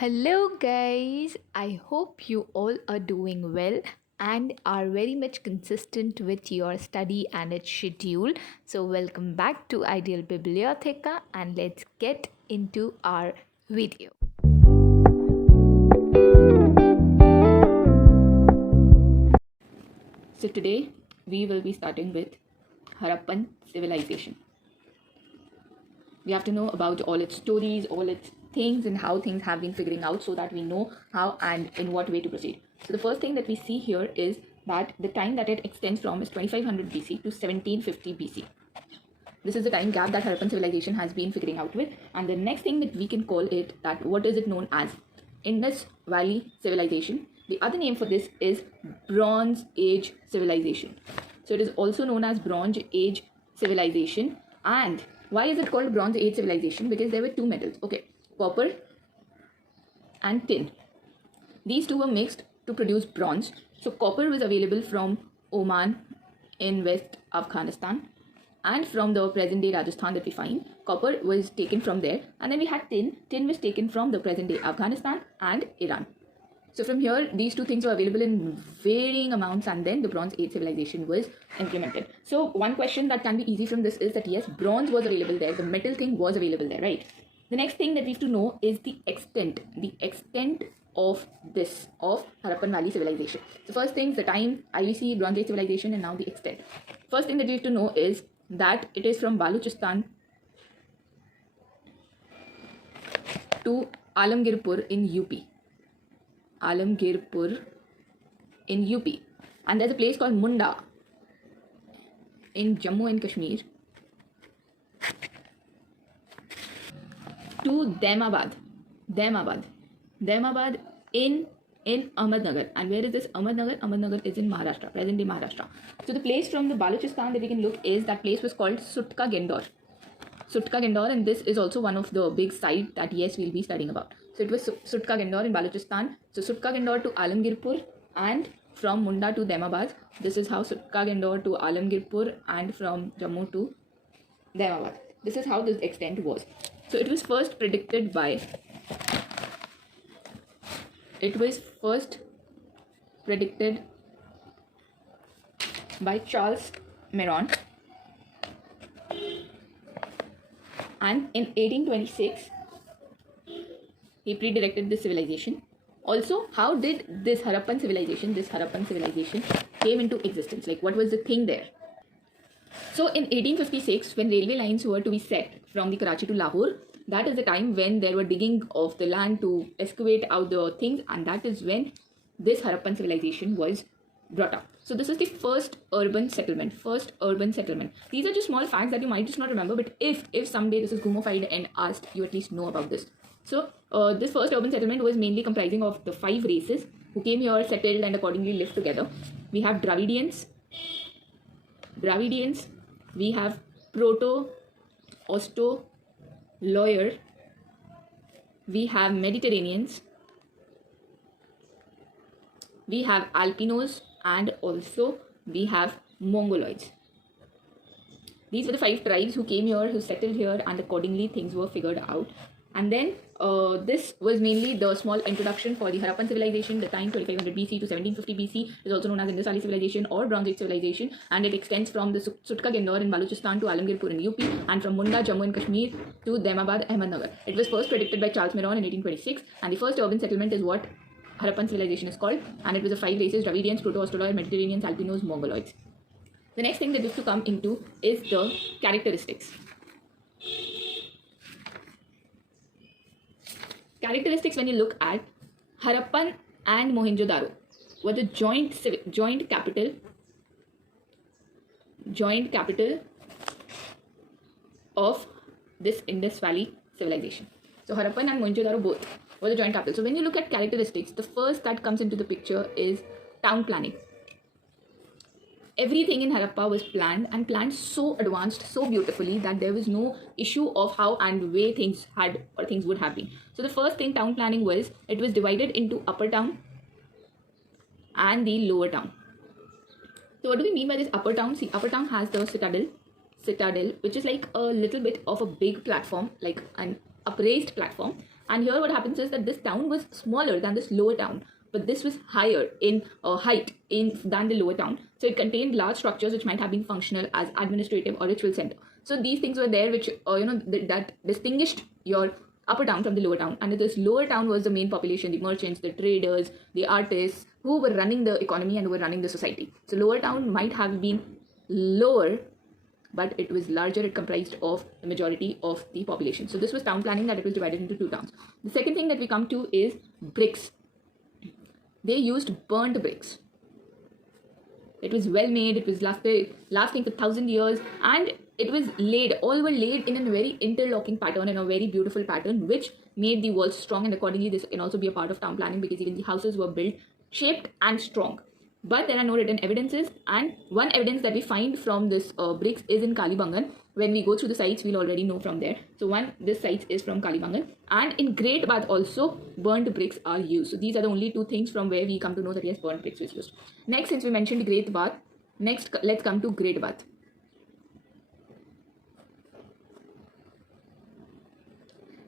Hello, guys. I hope you all are doing well and are very much consistent with your study and its schedule. So, welcome back to Ideal Bibliotheca and let's get into our video. So today we will be starting with Harappan civilization. We have to know about all its stories, all its things, and how things have been figuring out so that we know how and in what way to proceed. So the first thing that we see here is that the time that it extends from is 2500 BC to 1750 BC. This is the time gap that Harappan civilization has been figuring out with. And the next thing that we can call it, that what is it known as? Indus Valley civilization. The other name for this is Bronze Age civilization. So it is also known as Bronze Age civilization. And why is it called Bronze Age civilization? Because there were two metals, okay, copper and tin. These two were mixed to produce bronze. So copper was available from Oman in West Afghanistan, and from the present day Rajasthan that we find, copper was taken from there. And then we had tin. Tin was taken from the present day Afghanistan and Iran. So from here, these two things were available in varying amounts, and then the Bronze Age civilization was implemented. So one question that can be easy from this is that yes, bronze was available there, the metal thing was available there, right? The next thing that we have to know is the extent of this, of Harappan Valley civilization. So first things, the time, IVC, Bronze Age civilization, and now the extent. First thing that we have to know is that it is from Baluchistan to Alamgirpur in UP. Alamgirpur in UP. And there's a place called Munda in Jammu and Kashmir to Daimabad in Ahmednagar. And where is this Ahmednagar? Ahmednagar is in Maharashtra, present day Maharashtra. So the place from the Baluchistan that we can look is, that place was called Sutka Gendor, and this is also one of the big sites that yes, we'll be studying about. So it was Sutka Gendor in Baluchistan. So Sutka Gendor to Alamgirpur, and from Munda to Daimabad. This is how Sutka Gendor to Alamgirpur, and from Jammu to Daimabad. This is how this extent was. So it was first predicted by Charles Maron, and in 1826 he predirected this civilization. Also, how did this Harappan civilization came into existence? Like, what was the thing there? So in 1856, when railway lines were to be set from the Karachi to Lahore, that is the time when there were digging of the land to excavate out the things, and that is when this Harappan civilization was brought up. So this is the first urban settlement. These are just small facts that you might just not remember, but if someday this is gumofied and asked, you at least know about this. So this first urban settlement was mainly comprising of the 5 races who came here, settled, and accordingly lived together. We have Dravidians, we have Proto-Austro-Loyer, we have Mediterraneans, we have Alpinos, and also we have Mongoloids. These were the 5 tribes who came here, who settled here, and accordingly things were figured out. And then this was mainly the small introduction for the Harappan civilization. The time 2500 BC to 1750 BC is also known as Indus Valley civilization or Bronze Age civilization, and it extends from the Sutka Gendor in Baluchistan to Alamgirpur in UP, and from Munda, Jammu and Kashmir to Daimabad, Ahmednagar. It was first predicted by Charles Maron in 1826, and the first urban settlement is what Harappan civilization is called, and it was the 5 races: Dravidians, Proto-Austro-Loyer, Mediterraneans, Alpinos, Mongoloids. The next thing that we have to come into is the characteristics. When you look at Harappan and Mohenjo-daro were the joint capital of this Indus Valley civilization. So Harappan and Mohenjo-daro both were the joint capital. So when you look at characteristics, the first that comes into the picture is town planning. Everything in Harappa was planned so advanced, so beautifully, that there was no issue of how and way things would have been. So the first thing, town planning, was it was divided into upper town and the lower town. So what do we mean by this upper town? See, upper town has the citadel, which is like a little bit of a big platform, like an upraised platform, And here what happens is that this town was smaller than this lower town, but this was higher in height than the lower town. So it contained large structures which might have been functional as administrative or ritual center. So these things were there which that distinguished your upper town from the lower town. And this lower town was the main population, the merchants, the traders, the artists who were running the economy and who were running the society. So lower town might have been lower, but it was larger. It comprised of the majority of the population. So this was town planning, that it was divided into two towns. The second thing that we come to is bricks. They used burnt bricks. It was well made, it was lasting for 1,000 years, and it was all were laid in a very interlocking pattern, in a very beautiful pattern, which made the walls strong. And accordingly, this can also be a part of town planning, because even the houses were built shaped and strong. But there are no written evidences, and one evidence that we find from this bricks is in Kalibangan. When we go through the sites, we'll already know from there. So this site is from Kalibangan, and in Great Bath also burnt bricks are used. So these are the only two things from where we come to know that yes, burnt bricks was used. Next, since we mentioned Great Bath, next let's come to Great Bath.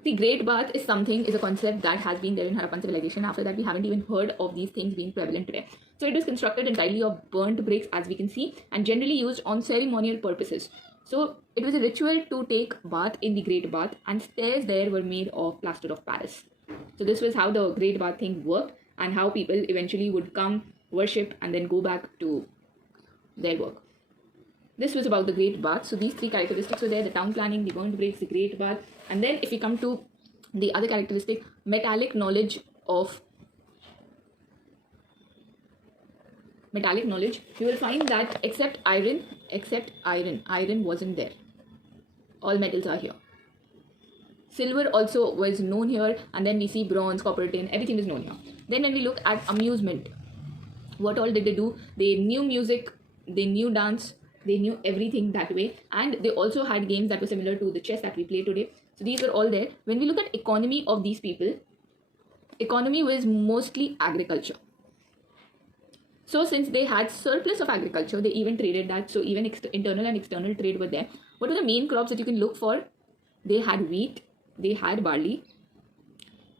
The Great Bath is a concept that has been there in Harappan civilization. After that, we haven't even heard of these things being prevalent today. So it was constructed entirely of burnt bricks, as we can see, and generally used on ceremonial purposes. So it was a ritual to take bath in the Great Bath, and stairs there were made of plaster of Paris. So this was how the Great Bath thing worked, and how people eventually would come, worship, and then go back to their work. This was about the Great Bath. So these three characteristics were there: the town planning, the burnt bricks, the Great Bath. And then if we come to the other characteristic, metallic knowledge, you will find that except iron wasn't there. All metals are here. Silver also was known here, and then we see bronze, copper, tin, everything is known here. Then when we look at amusement, what all did they do? They knew music, they knew dance, they knew everything that way, and they also had games that were similar to the chess that we play today. So these were all there. When we look at economy of these people, economy was mostly agriculture. So since they had surplus of agriculture, they even traded that. So even internal and external trade were there. What are the main crops that you can look for? They had wheat, they had barley,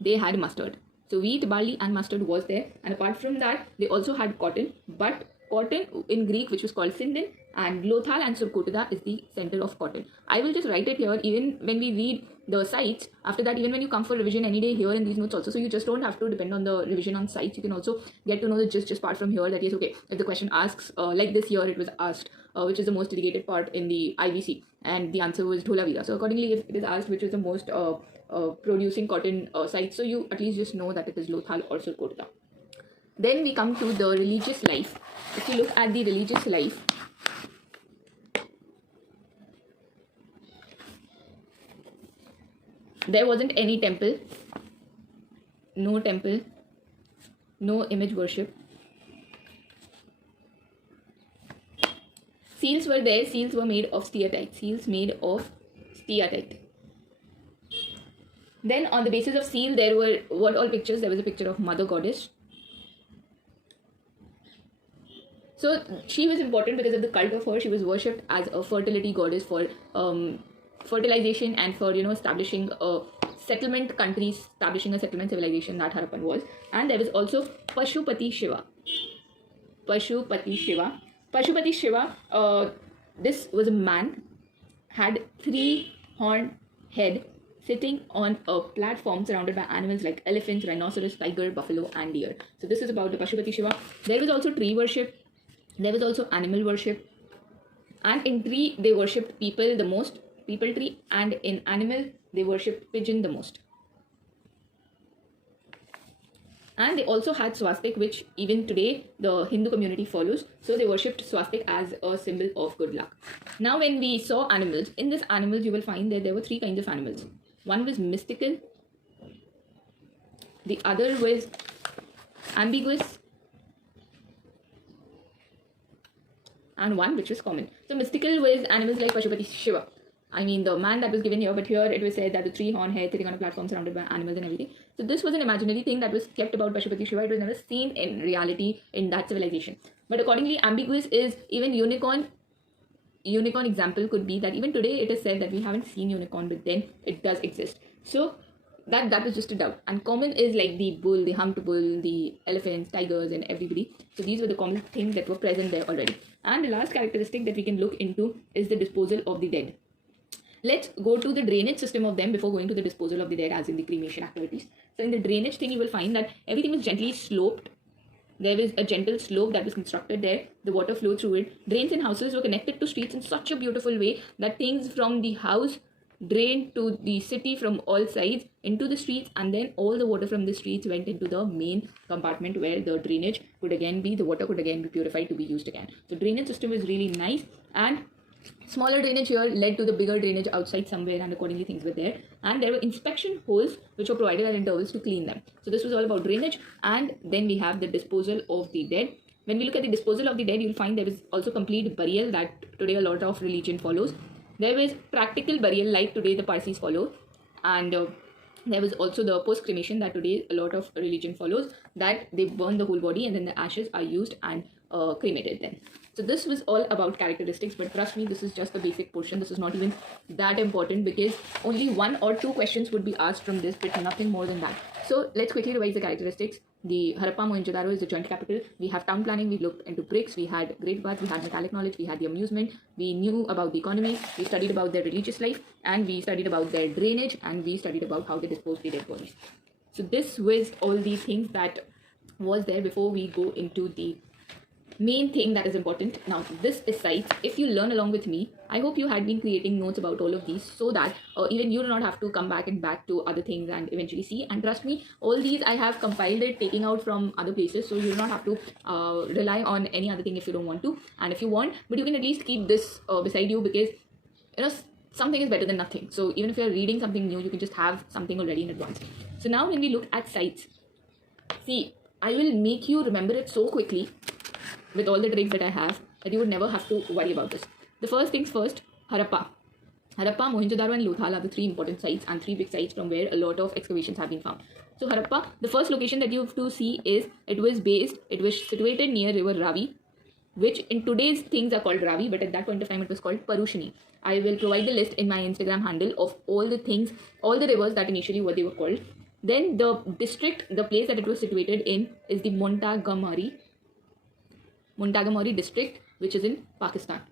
they had mustard. So wheat, barley and mustard was there. And apart from that, they also had cotton. But cotton in Greek, which was called Sindin, and Lothal and Surkotada is the center of cotton. I will just write it here even when we read the sites. After that, even when you come for revision any day here in these notes also. So you just don't have to depend on the revision on sites. You can also get to know the just part from here, that yes, okay, if the question asks, like this year it was asked, which is the most dedicated part in the IVC, and the answer was Dholavira. So accordingly, if it is asked which is the most producing cotton site, so you at least just know that it is Lothal or Surkotada. Then we come to the religious life. If you look at the religious life, there wasn't any temple, no image worship. Seals were there. Seals were made of steatite. Then on the basis of seal, there were what all pictures? There was a picture of Mother Goddess. So she was important because of the cult of her. She was worshipped as a fertility goddess for fertilization and for establishing a settlement country, establishing a settlement civilization that Harappan was. And there was also Pashupati Shiva. This was a man, had 3-horned head, sitting on a platform surrounded by animals like elephants, rhinoceros, tiger, buffalo, and deer. So this is about the Pashupati Shiva. There was also tree worship. There was also animal worship. And in tree, they worshipped people the most, people tree, and in animal, they worshipped pigeon the most. And they also had swastik, which even today the Hindu community follows. So they worshipped swastik as a symbol of good luck. Now when we saw animals, in this animals you will find that there were 3 kinds of animals. One was mystical, the other was ambiguous, and one which was common. So mystical was animals like Pashupati Shiva. I mean the man that was given here, but here it was said that the 3-horned head sitting on a platform surrounded by animals and everything. So this was an imaginary thing that was kept about Pashupati Shiva. It was never seen in reality in that civilization. But accordingly, ambiguous is even unicorn. Unicorn example could be that even today it is said that we haven't seen unicorn, but then it does exist. So that was just a doubt. And common is like the bull, the humped bull, the elephants, tigers, and everybody. So these were the common things that were present there already. And the last characteristic that we can look into is the disposal of the dead. Let's go to the drainage system of them before going to the disposal of the dead, as in the cremation activities. So in the drainage thing, you will find that everything was gently sloped. There was a gentle slope that was constructed there. The water flowed through it. Drains in houses were connected to streets in such a beautiful way that things from the house drained to the city from all sides into the streets, and then all the water from the streets went into the main compartment where the drainage could again be, the water could again be purified to be used again. So drainage system is really nice, and smaller drainage here led to the bigger drainage outside somewhere, and accordingly things were there. And there were inspection holes which were provided at intervals to clean them. So this was all about drainage. And then we have the disposal of the dead. When we look at the disposal of the dead, you'll find there is also complete burial that today a lot of religion follows. There was practical burial like today the Parsis follow, and there was also the post-cremation that today a lot of religion follows, that they burn the whole body and then the ashes are used and cremated then. So this was all about characteristics, but trust me, this is just the basic portion. This is not even that important because only 1 or 2 questions would be asked from this, but nothing more than that. So let's quickly revise the characteristics. The Harappa Mohenjo-daro is the joint capital. We have town planning, we looked into bricks, we had great baths, we had metallic knowledge, we had the amusement, we knew about the economy, we studied about their religious life, and we studied about their drainage, and we studied about how they disposed the dead bodies. So this was all the things that was there before we go into the main thing that is important. Now this is sites. If you learn along with me, I hope you had been creating notes about all of these so that even you do not have to come back to other things and eventually see. And trust me, all these I have compiled it, taking out from other places, so you do not have to rely on any other thing if you don't want to, and if you want, but you can at least keep this beside you, because you know something is better than nothing. So even if you're reading something new, you can just have something already in advance. So now when we look at sites, see, I will make you remember it so quickly with all the tricks that I have that you would never have to worry about this. The first things first, Harappa. Harappa, Mohenjo-daro and Lothal are the 3 important sites and 3 big sites from where a lot of excavations have been found. So Harappa, the first location that you have to see is, it was situated near river Ravi, which in today's things are called Ravi, but at that point of time it was called Parushini. I will provide the list in my Instagram handle of all the things, all the rivers that initially what they were called. Then the district, the place that it was situated in is the Montagamori district, which is in Pakistan.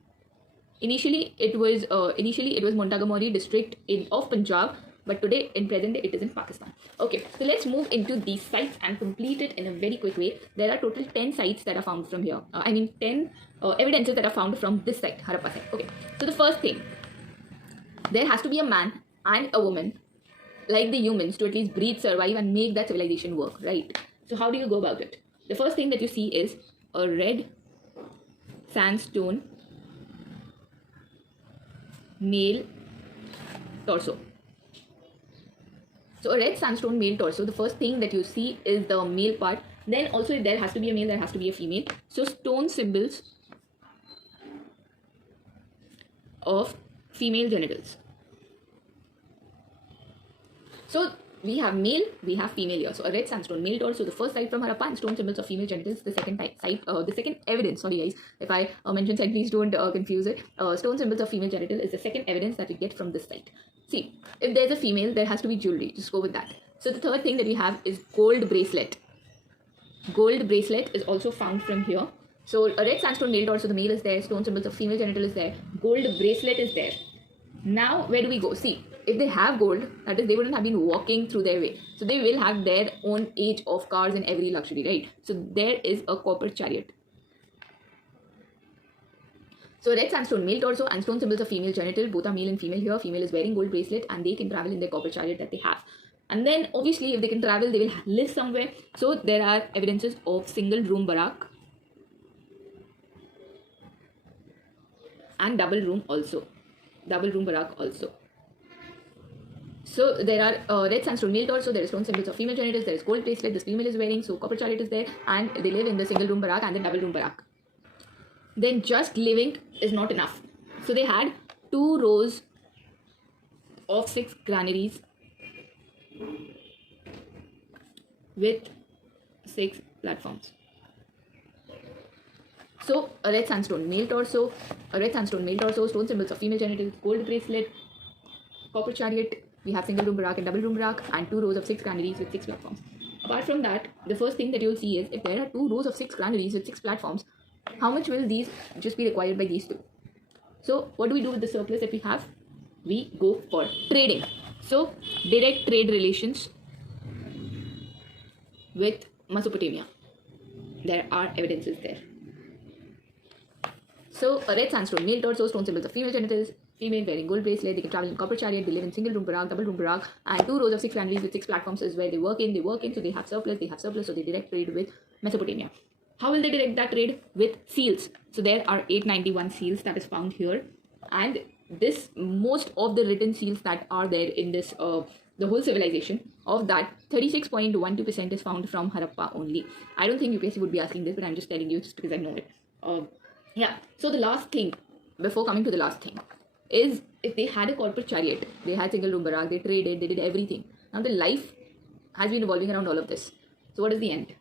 Initially it was Montagamori district of Punjab, but today in present it is in Pakistan. Okay, so let's move into these sites and complete it in a very quick way. There are total 10 sites that are found from here. 10 evidences that are found from this site, Harappa site. Okay, so the first thing, there has to be a man and a woman like the humans to at least breathe, survive, and make that civilization work, right? So how do you go about it? The first thing that you see is a red sandstone male torso. So a red sandstone male torso, the first thing that you see is the male part. Then also if there has to be a male, there has to be a female. So stone symbols of female genitals. So we have male, we have female here. So a red sandstone male torso, the first site from Harappa, and stone symbols of female genitals, the second the second evidence. Sorry guys, if I mention site, please don't confuse it. Stone symbols of female genital is the second evidence that we get from this site. See, if there's a female, there has to be jewelry. Just go with that. So the third thing that we have is gold bracelet. Gold bracelet is also found from here. So a red sandstone male torso, the male is there. Stone symbols of female genital is there. Gold bracelet is there. Now where do we go? See, if they have gold, that is, they wouldn't have been walking through their way. So they will have their own age of cars and every luxury, right? So there is a copper chariot. So red sandstone male torso and stone symbols of female genital, both are male and female here. Female is wearing gold bracelet and they can travel in their copper chariot that they have. And then obviously if they can travel, they will live somewhere. So there are evidences of single room barak and double room barak also. So there are red sandstone male torso, there is stone symbols of female genitals, there is gold bracelet, this female is wearing, so copper chariot is there, and they live in the single room barak and the double room barak. Then just living is not enough. So they had 2 rows of 6 granaries with 6 platforms. So a red sandstone male torso, stone symbols of female genitals, gold bracelet, copper chariot, we have single room barak and double room barak, and 2 rows of 6 granaries with 6 platforms. Apart from that, the first thing that you'll see is if there are 2 rows of 6 granaries with 6 platforms, how much will these just be required by these two? So what do we do with the surplus that we have? We go for trading. So direct trade relations with Mesopotamia. There are evidences there. So a red sandstone, male torso, stone symbols of female genitals, female wearing gold bracelet, they can travel in copper chariot, they live in single room barak, double room barak, and 2 rows of 6 granaries with 6 platforms is where they work in, so they have surplus, so they direct trade with Mesopotamia. How will they direct that trade? With seals. So there are 891 seals that is found here, and this most of the written seals that are there in this the whole civilization, of that 36.12% is found from Harappa only. I don't think UPSC would be asking this, but I'm just telling you just because I know it. Yeah, so the last thing, before coming to the last thing, is if they had a corporate chariot, they had single room barak, they traded, they did everything. Now the life has been revolving around all of this. So what is the end?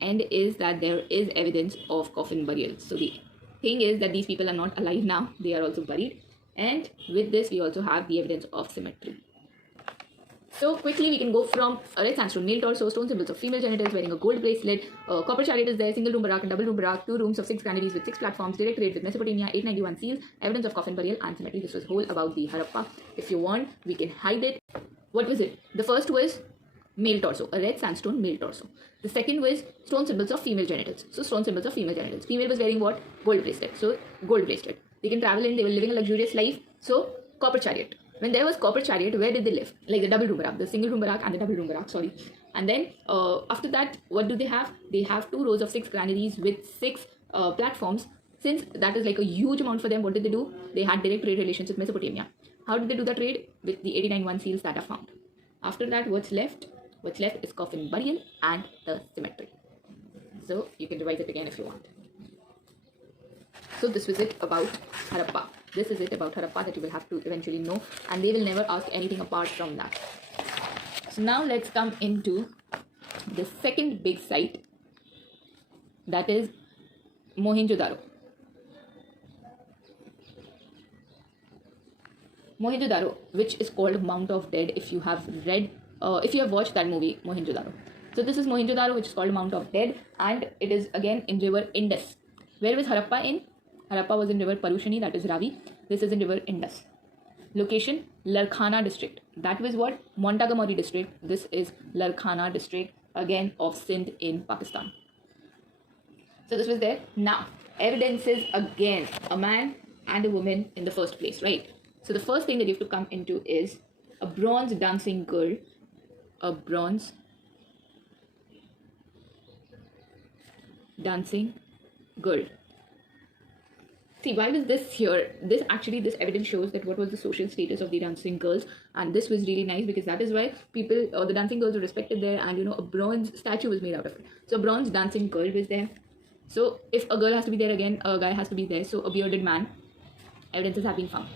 End is that there is evidence of coffin burials. So the thing is that these people are not alive now, they are also buried. And with this, we also have the evidence of symmetry. So quickly we can go from a red sandstone, male torso, stone symbols of female genitals, wearing a gold bracelet, copper chariot is there, single room barak and double room barak, 2 rooms of 6 granaries with 6 platforms, direct trade with Mesopotamia, 891 seals, evidence of coffin burial and symmetry. This was whole about the Harappa. If you want, we can hide it. What was it? The first was male torso, a red sandstone male torso. The second was stone symbols of female genitals. So stone symbols of female genitals. Female was wearing what? Gold bracelet. So gold bracelet. They can travel in, they were living a luxurious life. So copper chariot. When there was copper chariot, where did they live? Like the double room barak, the single room barak and the double room barak, sorry. And then after that, what do they have? They have 2 rows of 6 granaries with 6 platforms. Since that is like a huge amount for them, what did they do? They had direct trade relations with Mesopotamia. How did they do that trade? With the 891 seals that are found. After that, what's left? What's left is coffin burial and the symmetry. So you can revise it again if you want. So this was it about Harappa. This is it about Harappa that you will have to eventually know, and they will never ask anything apart from that. So now let's come into the second big site, that is Mohenjo-daro. Mohenjo-daro, which is called Mount of Dead if you have read, if you have watched that movie, Mohenjo-daro. So this is Mohenjo-daro, which is called Mount of Dead, and it is again in river Indus. Where was Harappa in? Harappa was in river Parushani, that is Ravi. This is in river Indus. Location, Larkana district. That was what? Montgomery district. This is Larkana district, again of Sindh in Pakistan. So this was there. Now, evidences again, a man and a woman in the first place, right? So the first thing that you have to come into is a bronze dancing girl. A bronze dancing girl. See, why was this here? This evidence shows that what was the social status of the dancing girls, and this was really nice because that is why people, the dancing girls were respected there, and a bronze statue was made out of it. So a bronze dancing girl was there. So if a girl has to be there, again a guy has to be there. So a bearded man, evidences have been found.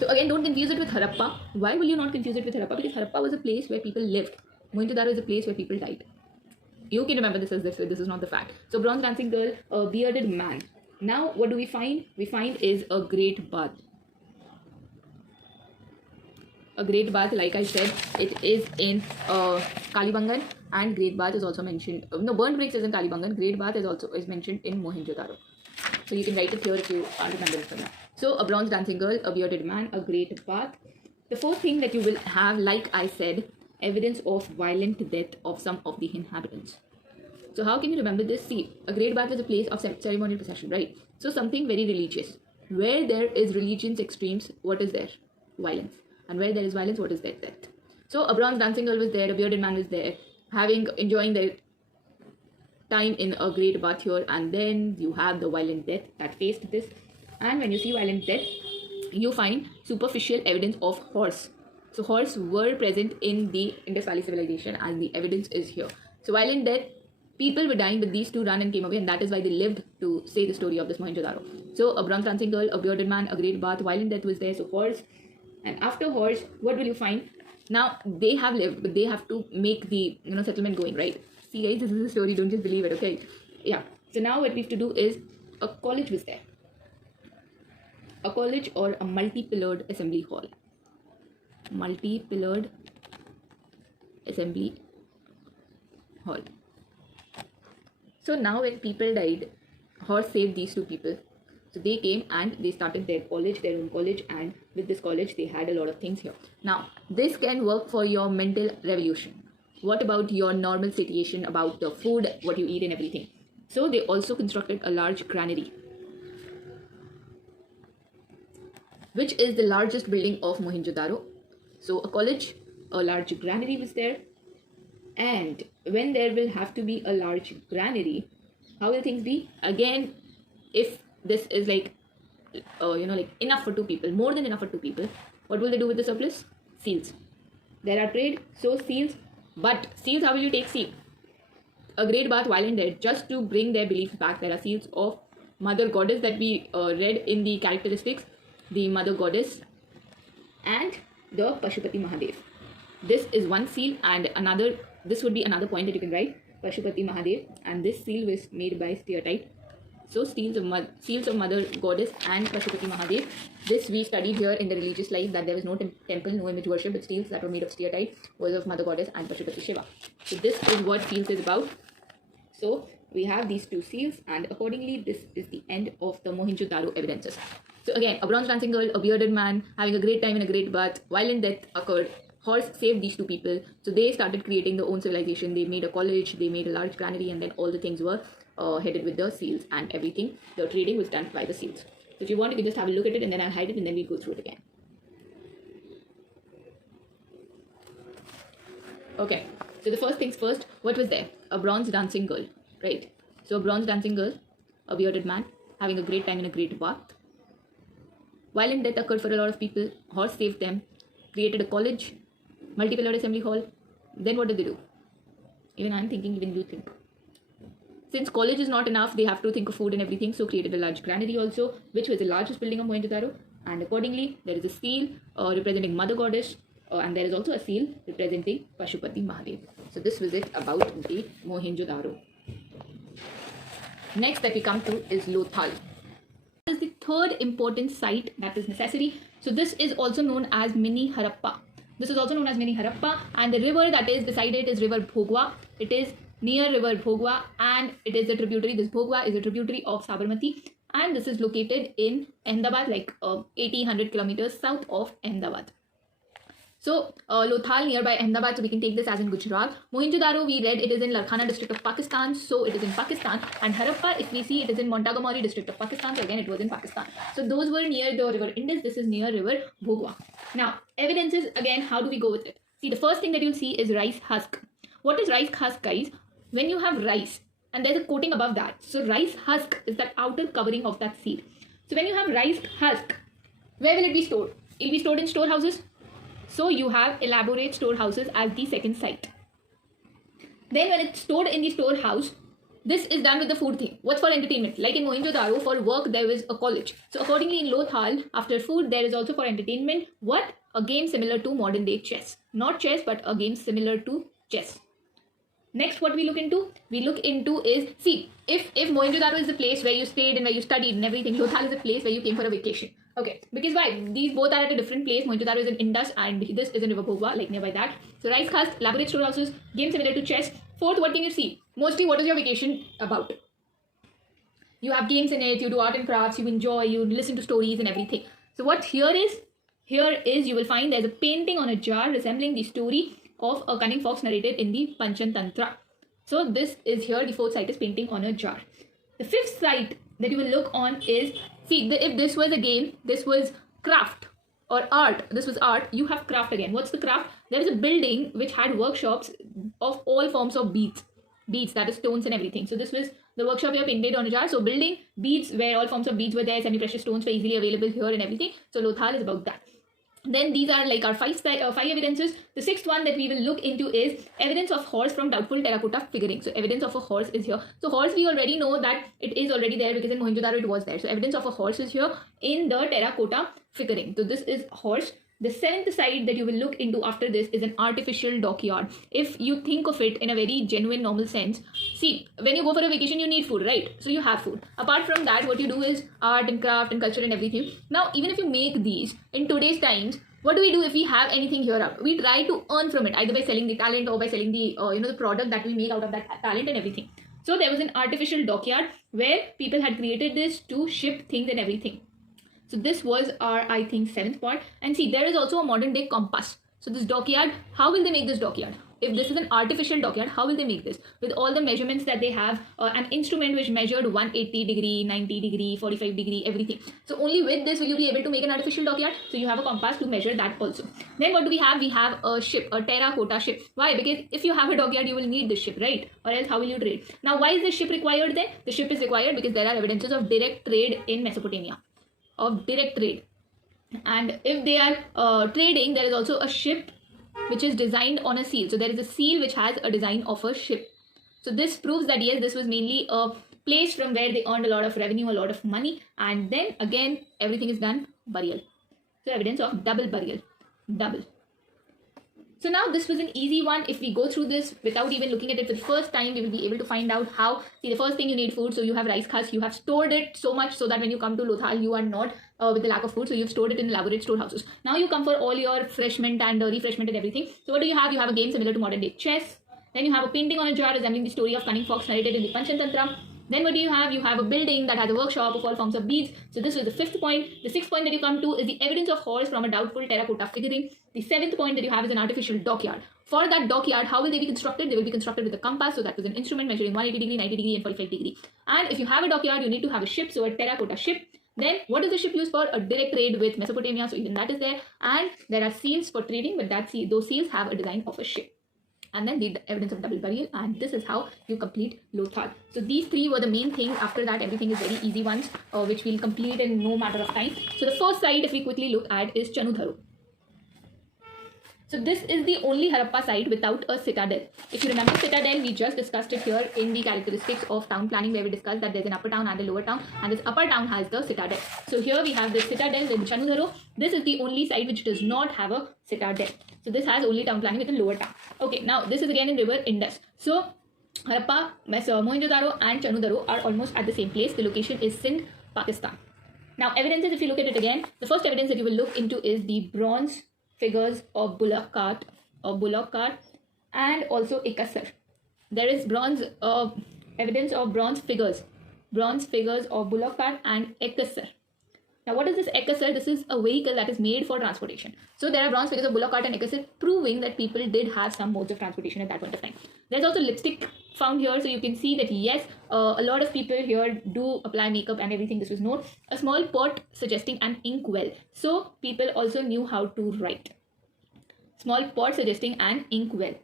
So again, don't confuse it with Harappa. Why will you not confuse it with Harappa? Because Harappa was a place where people lived. Mohenjo-daro is a place where people died. You can remember this as this is not the fact. So bronze dancing girl, a bearded man. Now, what do we find? We find is a great bath. A great bath, like I said, it is in Kalibangan, and great bath is also mentioned. No, burnt bricks is in Kalibangan. Great bath is mentioned in Mohenjo-daro. So you can write it here if you can't remember it for that. So a bronze dancing girl, a bearded man, a great bath. The fourth thing that you will have, like I said, evidence of violent death of some of the inhabitants. So how can you remember this? See, a great bath is a place of ceremonial procession, right? So something very religious. Where there is religion's extremes, what is there? Violence. And where there is violence, what is there? Death. So a bronze dancing girl was there, a bearded man was there, enjoying their time in a great bath here, and then you have the violent death that faced this. And when you see violent death, you find superficial evidence of horse. So horse were present in the Indus Valley civilization, and the evidence is here. So violent death, people were dying, but these two ran and came away, and that is why they lived to say the story of this Mohenjo-daro. So a bronze dancing girl, a bearded man, a great bath, violent death was there, so horse. And after horse, what will you find? Now, they have lived, but they have to make the settlement going, right? See guys, this is a story, don't just believe it, okay? Yeah. So now what we have to do is, a college was there. A college or a multi-pillared assembly hall. multi-pillared assembly hall. So now when people died, Horse saved these two people. So they came and they started their college, their own college, and with this college they had a lot of things here. Now this can work for your mental revolution. What about your normal situation about the food, what you eat and everything? So they also constructed a large granary, which is the largest building of Mohenjo-daro. So a college, a large granary was there. And when there will have to be a large granary, how will things be? Again, if this is like, like enough for two people, more than enough for two people, what will they do with the surplus? Seals. There are trade, so seals. But seals, how will you take seal? A great bath, violent dead, just to bring their beliefs back. There are seals of Mother Goddess that we read in the characteristics, the Mother Goddess and the Pashupati Mahadev. This is one seal, and another, this would be another point that you can write, Pashupati Mahadev, and this seal was made by steatite. So seals of Mother Goddess and Pashupati Mahadev. This we studied here in the religious life, that there was no temple, no image worship, but seals that were made of steatite was of Mother Goddess and Pashupati Shiva. So this is what seals is about. So we have these two seals, and accordingly this is the end of the Mohenjo-daro evidences. So again, a bronze dancing girl, a bearded man, having a great time in a great bath, violent death occurred. Horse saved these two people. So they started creating their own civilization. They made a college, they made a large granary, and then all the things were headed with the seals, and everything. The trading was done by the seals. So if you want, you can just have a look at it, and then I'll hide it, and then we'll go through it again. Okay, so the first things first, what was there? A bronze dancing girl, right? So a bronze dancing girl, a bearded man, having a great time in a great bath. Violent death occurred for a lot of people. Horse saved them, created a college, multi-pillared assembly hall. Then what did they do? Even I'm thinking, even you think. Since college is not enough, they have to think of food and everything, so created a large granary also, which was the largest building of Mohenjo-daro. And accordingly, there is a seal representing Mother Goddess, and there is also a seal representing Pashupati Mahadev. So this was it about the Mohenjo-daro. Next that we come to is Lothal. This is the third important site that is necessary. So this is also known as Mini Harappa. And the river that is beside it is River Bhogwa. It is near River Bhogwa, and it is a tributary. This Bhogwa is a tributary of Sabarmati, and this is located in Ahmedabad, like 80-100 kilometers south of Ahmedabad. So Lothal nearby Ahmedabad, so we can take this as in Gujarat. Mohenjo-daro, we read it is in Larkana district of Pakistan, so it is in Pakistan. And Harappa, if we see, it is in Montgomery district of Pakistan, so again it was in Pakistan. So those were near the river Indus, this is near river Bhogwa. Now, evidences, again, how do we go with it? See, the first thing that you'll see is rice husk. What is rice husk, guys? When you have rice, and there's a coating above that. So rice husk is that outer covering of that seed. So when you have rice husk, where will it be stored? It will be stored in storehouses. So you have elaborate storehouses as the second site. Then when it's stored in the storehouse, this is done with the food thing. What's for entertainment? Like in Mohenjo-daro, for work there was a college. So accordingly in Lothal, after food there is also for entertainment. What? A game similar to modern day chess. Not chess, but a game similar to chess. Next, what we look into? We look into is, see, if Mohenjo-daro is the place where you stayed and where you studied and everything, Lothal is a place where you came for a vacation. Okay, because why? These both are at a different place. Mohenjo-daro is in Indus and this is in River Bhogwa, like nearby that. So rice husk, elaborate storehouses, game similar to chess. Fourth, what can you see? Mostly, what is your vacation about? You have games in it, you do art and crafts, you enjoy, you listen to stories and everything. So what here is you will find there's a painting on a jar resembling the story of a cunning fox narrated in the Panchatantra. So this is here, the fourth site is painting on a jar. The fifth site that you will look on is, see, if this was a game, this was craft or art. This was art. You have craft again. What's the craft? There is a building which had workshops of all forms of beads, that is stones and everything. So this was the workshop here painted on a jar. So building, beads, where all forms of beads were there, semi-precious stones were easily available here and everything. So Lothal is about that. Then these are like our five evidences. The sixth one that we will look into is evidence of horse from doubtful terracotta figuring. So evidence of a horse is here. So horse, we already know that it is already there because in Mohenjo-daro it was there. So evidence of a horse is here in the terracotta figuring. So this is horse. The seventh site that you will look into after this is an artificial dockyard. If you think of it in a very genuine, normal sense, see, when you go for a vacation, you need food, right? So you have food. Apart from that, what you do is art and craft and culture and everything. Now, even if you make these in today's times, what do we do if we have anything here out? We try to earn from it, either by selling the talent or by selling the the product that we make out of that talent and everything. So there was an artificial dockyard where people had created this to ship things and everything. So this was our, I think, 7th part. And see, there is also a modern day compass. So this dockyard, how will they make this dockyard? If this is an artificial dockyard, how will they make this? With all the measurements that they have, an instrument which measured 180 degree, 90 degree, 45 degree, everything. So only with this will you be able to make an artificial dockyard. So you have a compass to measure that also. Then what do we have? We have a ship, a terracotta ship. Why? Because if you have a dockyard, you will need this ship, right? Or else how will you trade? Now, why is this ship required then? The ship is required because there are evidences of direct trade in Mesopotamia. Of direct trade. And if they are trading, there is also a ship which is designed on a seal. So there is a seal which has a design of a ship. So this proves that yes, this was mainly a place from where they earned a lot of revenue, a lot of money. And then again, everything is done burial. So evidence of double burial. Double. So now this was an easy one. If we go through this without even looking at it for the first time, we will be able to find out how. See, the first thing you need food. So you have rice husks. You have stored it so much so that when you come to Lothal, you are not with the lack of food. So you've stored it in elaborate storehouses. Now you come for all your refreshment and refreshment and everything. So what do you have? You have a game similar to modern day chess. Then you have a painting on a jar resembling the story of Cunning Fox narrated in the Panchatantra. Then what do you have? You have a building that has a workshop of all forms of beads. So this was the 5th point. The 6th point that you come to is the evidence of horse from a doubtful terracotta figurine. The 7th point that you have is an artificial dockyard. For that dockyard, how will they be constructed? They will be constructed with a compass. So that was an instrument measuring 180 degree, 90 degree and 45 degree. And if you have a dockyard, you need to have a ship. So a terracotta ship. Then what is the ship used for? A direct trade with Mesopotamia. So even that is there. And there are seals for trading, but those seals have a design of a ship. And then the evidence of double burial, and this is how you complete Lothal. So these 3 were the main things. After that, everything is very easy ones, which we'll complete in no matter of time. So the first site, if we quickly look at, is Chanudharu. So this is the only Harappa site without a citadel. If you remember citadel, we just discussed it here in the characteristics of town planning, where we discussed that there's an upper town and a lower town, and this upper town has the citadel. So here we have the citadel in Chanudharu. This is the only site which does not have a citadel. So this has only town planning with a lower town. Okay, now this is again in river Indus. So Harappa, Mohenjo-daro and Chanudharu are almost at the same place. The location is Sindh, Pakistan. Now evidences, if you look at it again, the first evidence that you will look into is the bronze figures of bullock cart and also a kasar. There is bronze evidence of bronze figures of bullock cart and a kasar. Now what is this ekasar? This is a vehicle that is made for transportation. So there are bronze figures of bullock cart and ekasar, proving that people did have some modes of transportation at that point of time. There's also lipstick found here, so you can see that yes, a lot of people here do apply makeup and everything. This was known. A small pot suggesting an ink well. So people also knew how to write. Small pot suggesting an ink well.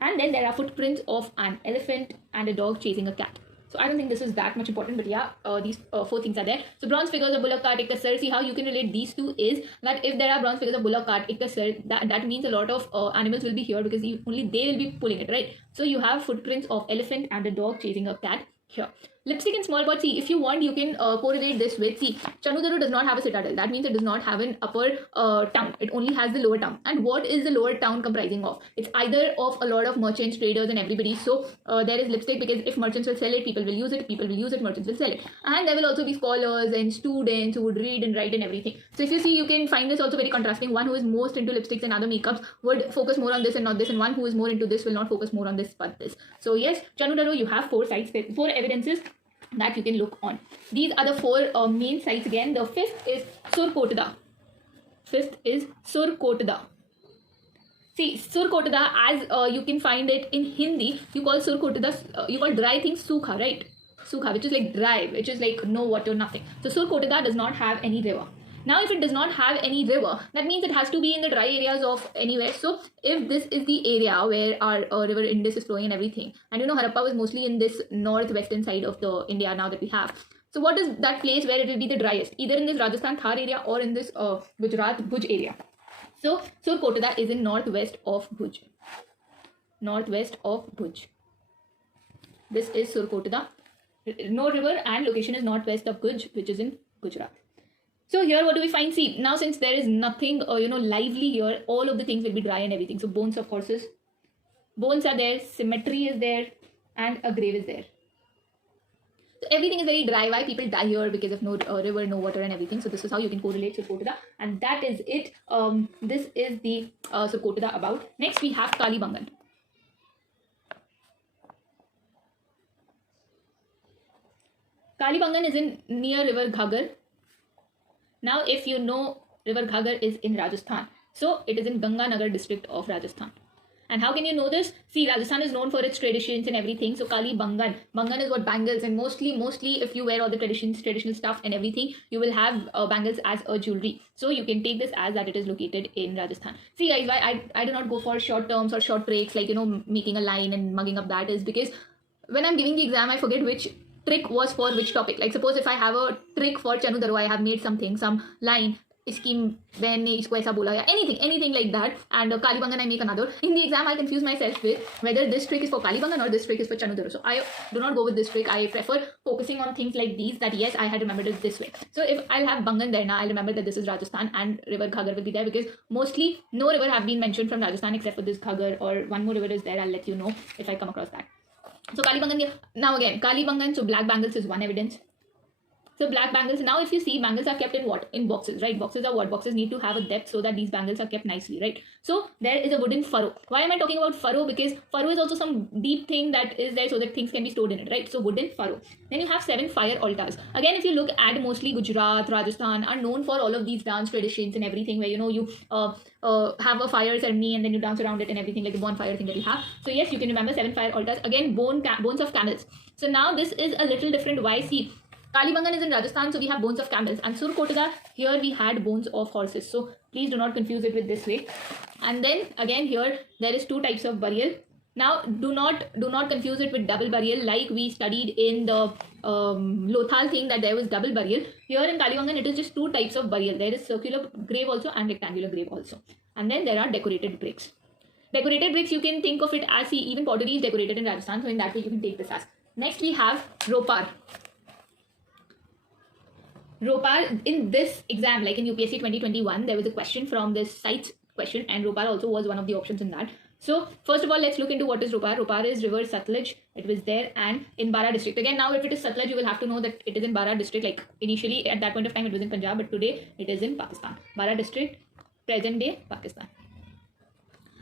And then there are footprints of an elephant and a dog chasing a cat. So I don't think this is that much important, but yeah, these 4 things are there. So bronze figures of bullock cart, ekasar. See how you can relate these two is that if there are bronze figures of bullock cart, ekasar, that means a lot of animals will be here because only they will be pulling it, right? So you have footprints of elephant and a dog chasing a cat here. Lipstick in small pot. See, if you want, you can correlate this with, see, Chanudharu does not have a citadel. That means it does not have an upper town. It only has the lower town. And what is the lower town comprising of? It's either of a lot of merchants, traders and everybody. So there is lipstick because if merchants will sell it, people will use it. People will use it, merchants will sell it. And there will also be scholars and students who would read and write and everything. So if you see, you can find this also very contrasting. One who is most into lipsticks and other makeups would focus more on this and not this. And one who is more into this will not focus more on this but this. So yes, Chanudharu, you have 4 sites, 4 evidences that you can look on. These are the 4 main sites again. The 5th is Surkotada. 5th is Surkotada. See, Surkotada, as you can find it in Hindi, you call Surkotada, you call dry things Sukha, right? Sukha, which is like dry, which is like no water, nothing. So Surkotada does not have any river. Now, if it does not have any river, that means it has to be in the dry areas of anywhere. So, if this is the area where our river Indus is flowing and everything, and you know Harappa was mostly in this northwestern side of the India now that we have. So, what is that place where it will be the driest? Either in this Rajasthan Thar area or in this Gujarat Bhuj area. So, Surkotada is in northwest of Bhuj. Northwest of Bhuj. This is Surkotada. No river and location is northwest of Bhuj, which is in Gujarat. So here what do we find? See, now since there is nothing lively here, all of the things will be dry and everything. So bones of horses, bones are there, symmetry is there, and a grave is there. So everything is very dry. Why people die here? Because of no river, no water, and everything. So this is how you can correlate Surkotada, and that is it. This is the Surkotada about. Next we have Kalibangan. Kalibangan is in near River Ghaggar. Now, if you know, River Ghaggar is in Rajasthan. So it is in Ganganagar district of Rajasthan. And how can you know this? See, Rajasthan is known for its traditions and everything. So Kalibangan, Bangan is what bangles, and mostly if you wear all the traditional stuff and everything, you will have bangles as a jewelry. So you can take this as that it is located in Rajasthan. See guys, why I do not go for short terms or short breaks, like, you know, making a line and mugging up that is because when I'm giving the exam, I forget which trick was for which topic. Like suppose if I have a trick for Chanudaro, I have made something, some line, इसकी बहन ने इसको ऐसा बोला या anything like that, and Kalibangan I make another. In the exam I confuse myself with whether this trick is for Kalibangan or this trick is for Chanudaro. So I do not go with this trick. I prefer focusing on things like these, that yes, I had remembered it this way. So if I'll have Bangan there now, I'll remember that this is Rajasthan and River Ghaggar will be there, because mostly no river have been mentioned from Rajasthan except for this Ghaggar, or one more river is there. I'll let you know if I come across that. So Kalibangan, now again, Kalibangan, so black bangles is one evidence. So black bangles, now if you see, bangles are kept in what? In boxes, right? Boxes are what? Boxes need to have a depth so that these bangles are kept nicely, right? So there is a wooden furrow. Why am I talking about furrow? Because furrow is also some deep thing that is there so that things can be stored in it, right? So wooden furrow. Then you have 7 fire altars. Again, if you look at mostly Gujarat, Rajasthan are known for all of these dance traditions and everything, where, you know, you have a fire ceremony and then you dance around it and everything, like a bonfire thing that you have. So yes, you can remember 7 fire altars. Again, bones of camels. So now this is a little different. Why? See, Kalibangan is in Rajasthan, so we have bones of camels, and Surkotada, here we had bones of horses. So please do not confuse it with this way. And then again here there is 2 types of burial. Now do not confuse it with double burial, like we studied in the Lothal thing, that there was double burial. Here in Kalibangan it is just 2 types of burial. There is circular grave also and rectangular grave also. And then there are decorated bricks. Decorated bricks, you can think of it as, see, even pottery is decorated in Rajasthan, so in that way you can take this as. Next we have Ropar. Ropar, in this exam, like in UPSC 2021, there was a question from this site question, and Ropar also was one of the options in that. So first of all, let's look into what is Ropar. Ropar is river Satluj. It was there and in Bara district. Again, now if it is Satluj, you will have to know that it is in Bara district. Like initially at that point of time it was in Punjab, but today it is in Pakistan. Bara district, present day Pakistan.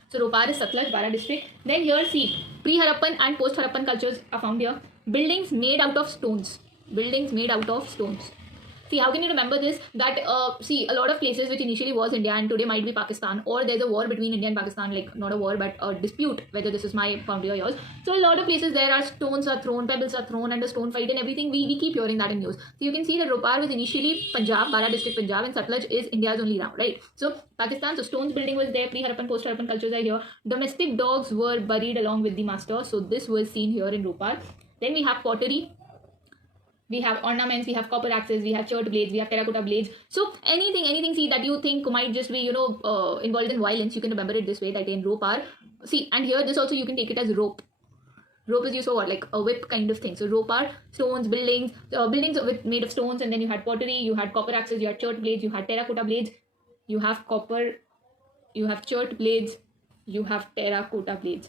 So Ropar is Satluj, Bara district. Then here see, pre-Harappan and post-Harappan cultures are found here. Buildings made out of stones. Buildings made out of stones. See, how can you remember this? That, see, a lot of places which initially was India and today might be Pakistan, or there's a war between India and Pakistan, like not a war but a dispute whether this is my boundary or yours. So a lot of places there are stones are thrown, pebbles are thrown, and a stone fight and everything. We keep hearing that in news. So you can see that Ropar was initially Punjab, Bara district Punjab, and Satluj is India's only now, right? So Pakistan, so stones building was there, pre-Harappan, post-Harappan cultures are here. Domestic dogs were buried along with the master. So this was seen here in Ropar. Then we have pottery. We have ornaments, we have copper axes, we have chert blades, we have terracotta blades. So anything, see, that you think might just be, you know, involved in violence, you can remember it this way, that in Ropar. See, and here this also you can take it as rope. Rope is used for what? Like a whip kind of thing. So Ropar, stones, buildings made of stones, and then you had pottery, you had copper axes, you had chert blades, you had terracotta blades, you have copper, you have chert blades, you have terracotta blades.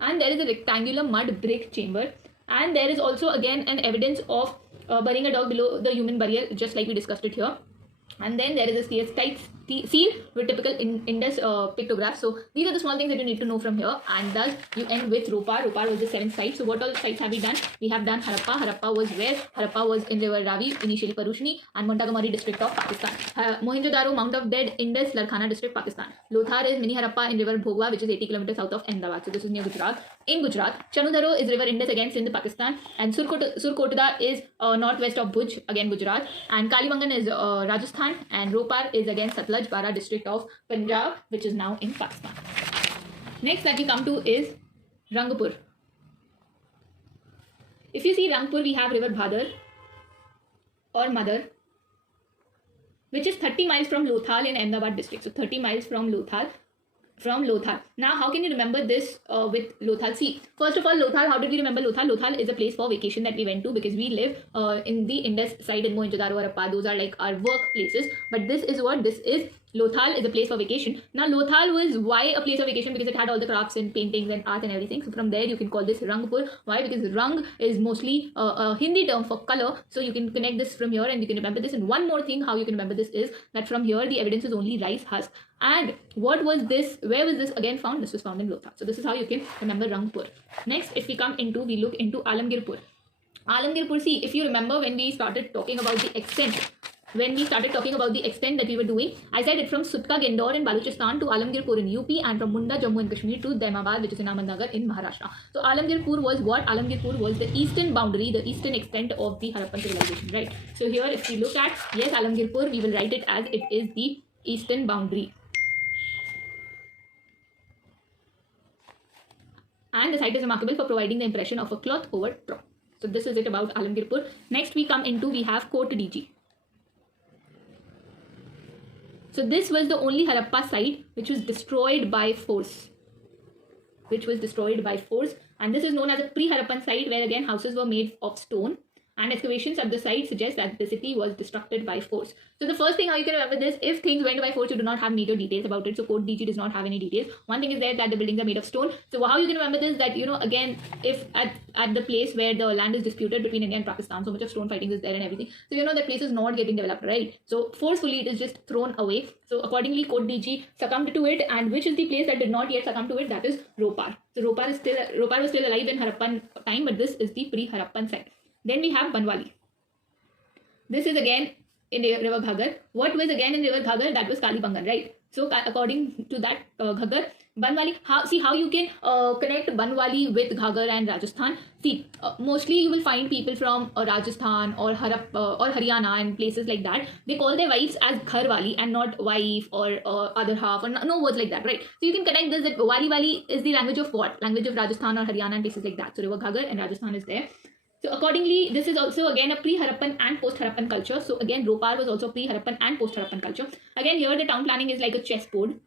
And there is a rectangular mud brick chamber. And there is also again an evidence of burying a dog below the human burial, just like we discussed it here. And then there is a type seal with typical Indus pictographs. So these are the small things that you need to know from here. And thus you end with Ropar. Ropar was the 7th site. So what all sites have we done? We have done Harappa. Harappa was where? Harappa was in river Ravi, initially Parushni, and Montagamari district of Pakistan. Mohenjo-daro, Mount of Dead, Indus, Larkana district, Pakistan. Lothar is mini Harappa in river Bhogwa, which is 80 kilometers south of Ahmedabad. So this is near Gujarat. In Gujarat, Chanudaro is river Indus, again Sindh, Pakistan, and Surkotada is northwest of Bhuj, again Gujarat, and Kalibangan is Rajasthan, and Ropar is again Satluj, Bara district of Punjab, which is now in Pakistan. Next that we come to is Rangpur. If you see Rangpur, we have river Bhadar or Madar, which is 30 miles from Lothal in Ahmedabad district. So 30 miles from Lothal. from Lothal. Now, how can you remember this with Lothal? See, first of all, Lothal, how did we remember Lothal? Lothal is a place for vacation that we went to because we live in the Indus side in Mohenjo-daro, Harappa. Those are like our work places. But this is what this is. Lothal is a place for vacation. Now, Lothal was why a place of vacation? Because it had all the crafts and paintings and art and everything. So from there, you can call this Rangpur. Why? Because Rang is mostly a Hindi term for color. So you can connect this from here and you can remember this. And one more thing, how you can remember this is that from here, the evidence is only rice husk. And what was this? Where was this again found? This was found in Lothal. So this is how you can remember Rangpur. Next, if we look into Alamgirpur. Alamgirpur, see, if you remember when we started talking about the extent, that we were doing, I said it from Sutka Gendor in Balochistan to Alamgirpur in UP and from Munda, Jammu and Kashmir to Daimabad, which is in Ahmednagar in Maharashtra. So Alamgirpur was what? Alamgirpur was the eastern boundary, the eastern extent of the Harappan civilization, right? So here if we look at, yes, Alamgirpur, we will write it as it is the eastern boundary. And the site is remarkable for providing the impression of a cloth over top. So this is it about Alamgirpur. Next we have Kot Diji. So this was the only Harappa site which was destroyed by force. And this is known as a pre-Harappan site where again houses were made of stone. And excavations at the site suggest that the city was destructed by force. So the first thing how you can remember this, if things went by force, you do not have major details about it. So Kot Diji does not have any details. One thing is there that the buildings are made of stone. So how you can remember this, that again, if at the place where the land is disputed between India and Pakistan, so much of stone fighting is there and everything. So that place is not getting developed, right? So forcefully it is just thrown away. So accordingly, Kot Diji succumbed to it, and which is the place that did not yet succumb to it? That is Ropar. So Ropar was still alive in Harappan time, but this is the pre-Harappan site. Then we have Banwali. This is again in River Ghaggar. What was again in River Ghaggar? That was Kalibangan, right? So according to that Ghaggar, Banwali, how you can connect Banwali with Ghaggar and Rajasthan. See, mostly you will find people from Rajasthan or Haryana and places like that. They call their wives as Gharwali and not wife or other half or no words like that, right? So you can connect this that Wali is the language of what? Language of Rajasthan or Haryana and places like that. So River Ghaggar and Rajasthan is there. So accordingly, this is also again a pre-Harappan and post-Harappan culture. So again, Ropar was also pre-Harappan and post-Harappan culture. Again, here the town planning is like a chessboard.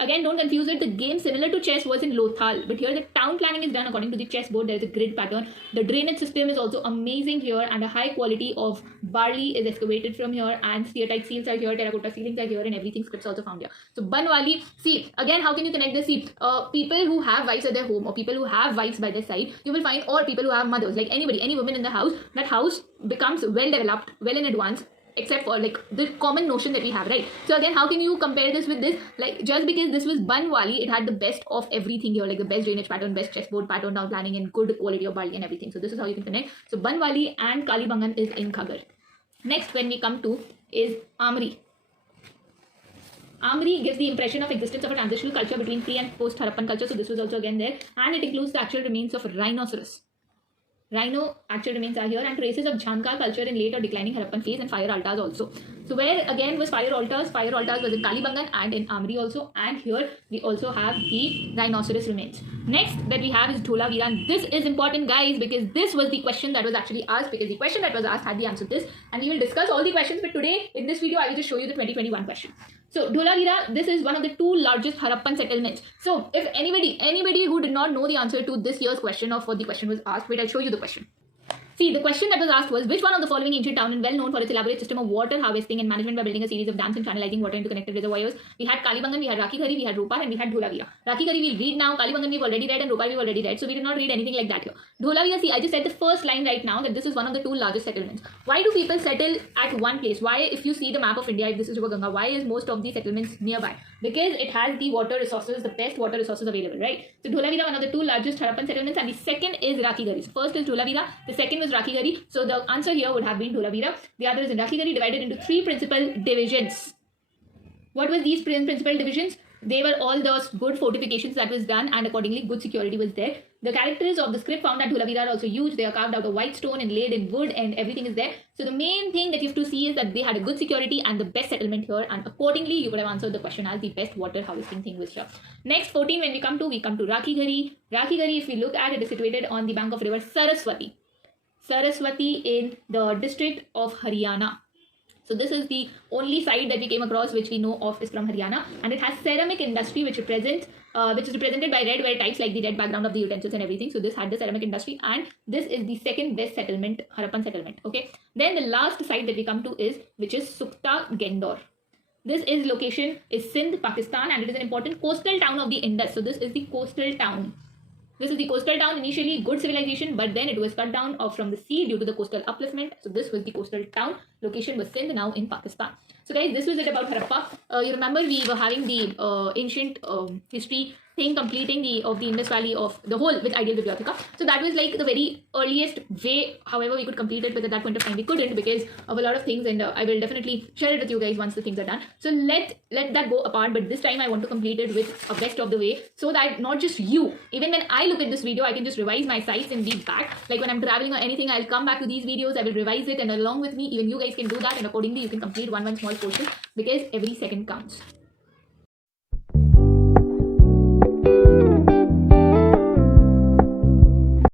Again, don't confuse it. The game similar to chess was in Lothal, but here the town planning is done according to the chessboard. There is a grid pattern. The drainage system is also amazing here, and a high quality of barley is excavated from here, and steatite seals are here, terracotta ceilings are here, and everything scripts also found here. So Banwali, see, again, how can you connect this? See, people who have wives at their home or people who have wives by their side, you will find, or people who have mothers, like any woman in the house, that house becomes well developed, well in advance, except for like the common notion that we have, right? So again, how can you compare this with this? Like just because this was Banwali, it had the best of everything here, like the best drainage pattern, best chessboard pattern, town planning, and good quality of barley and everything. So this is how you can connect. So Banwali and Kalibangan is in Ghaggar. Next, when we come to is Amri. Amri gives the impression of existence of a transitional culture between pre and post Harappan culture. So this was also again there, and it includes the actual remains of rhinoceros. Rhino actual remains are here, and traces of Jhankar culture in late or declining Harappan phase, and fire altars also. So where again was fire altars? Fire altars was in Kalibangan and in Amri also, and here we also have the rhinoceros remains. Next that we have is Dholavira, and this is important, guys, because this was the question that was actually asked, because the question that was asked had the answer to this, and we will discuss all the questions, but today in this video I will just show you the 2021 question. So Dholavira, this is one of the two largest Harappan settlements. So if anybody who did not know the answer to this year's question of what the question was asked, wait, I'll show you the question. See, the question that was asked was, which one of the following ancient town and well known for its elaborate system of water harvesting and management by building a series of dams and channelizing water into connected reservoirs? We had Kalibangan, we had Rakhighari, we had Ropar, and we had Dholavira. Rakhighari we'll read now, Kalibangan we've already read, and Ropar we've already read, so we did not read anything like that here. Dholavira, see, I just said the first line right now that this is one of the two largest settlements. Why do people settle at one place? Why, if you see the map of India, if this is River Ganga, why is most of the settlements nearby? Because it has the water resources, the best water resources available, right? So Dholavira, one of the two largest Harappan settlements, and the second is Rakhighari. So first is Dholavira, the second was Rakhighari. So the answer here would have been Dholavira. The other is in Rakhighari, divided into three principal divisions. What were these principal divisions? They were all those good fortifications that was done, and accordingly good security was there. The characters of the script found at Dholavira are also huge. They are carved out of white stone and laid in wood, and everything is there. So the main thing that you have to see is that they had a good security and the best settlement here, and accordingly you could have answered the question as the best water harvesting thing was here. Next 14, when we come to Rakhighari. Rakhighari, if we look at it, is situated on the bank of river Saraswati. Saraswati in the district of Haryana. So this is the only site that we came across which we know of is from Haryana, and it has ceramic industry which is represented by red ware types like the red background of the utensils and everything. So this had the ceramic industry, and this is the second best settlement, Harappan settlement. Okay, then the last site that we come to is which is Sukta Gendor. This is location is Sindh, Pakistan, and it is an important coastal town of the Indus. So this is the coastal town. This is the coastal town, initially good civilization, but then it was cut down off from the sea due to the coastal upliftment. So this was the coastal town. Location was Sindh, now in Pakistan. So guys, this was it about Harappa. You remember we were having the ancient history thing completing of the Indus Valley of the whole with Ideal Bibliotheca. So that was like the very earliest way, however we could complete it, but at that point of time we couldn't because of a lot of things, and I will definitely share it with you guys once the things are done. So let that go apart, but this time I want to complete it with a best of the way, so that not just you, even when I look at this video, I can just revise my sites and be back. Like when I'm traveling or anything, I'll come back to these videos, I will revise it, and along with me, even you guys can do that, and accordingly you can complete one small portion because every second counts.